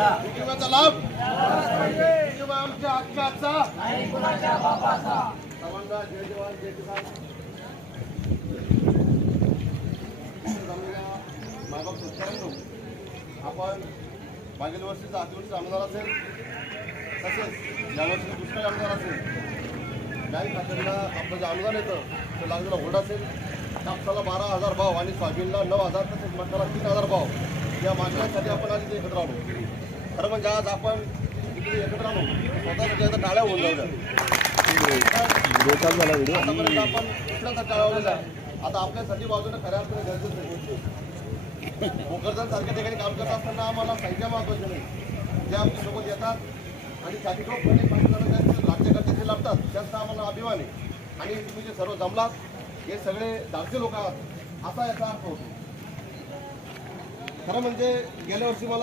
विमा लाभ विमा आमच्या हक्काचा सर्वांना जय जवान जय किसान. मायबाप शेतकऱ्यांनो, आपण मागील वर्षीचा अतिवृष्टी आमदार असेल तसेच यावर्षी दुष्काळी आमदार असेल बँक खात्याला आपलं जे अनुदान येतं ते लागलेला होल्ड असेल. कापसाला 12,000 भाव आणि सोयाबीनला 9,000 तसेच मक्याला 3,000 भाव या मागण्यासाठी आपण आज इथे एकत्र आलो. खरं म्हणजे आज आपण इथे एकत्र आलो स्वतःसाठी आता टाळ्या होऊन जाऊ द्या. आतापर्यंत आपण दुसऱ्यांचा टाळवलेला आहे. आता आपल्यासाठी बाजूने खऱ्या अर्थाने गरजेचं आहे. भोकरदन सारख्या ठिकाणी काम करत असताना आम्हाला संख्या महत्वाची नाही. जे आमच्या सोबत येतात आणि शारीरिकपणे राज्यकर्ते जे लागतात त्यांचा आम्हाला अभिमान आहे. आणि तुम्ही जे सर्व जमलात हे सगळे धाडसी लोक आहात असा याचा अर्थ होतो. खरं म्हणजे गेल्या वर्षी मला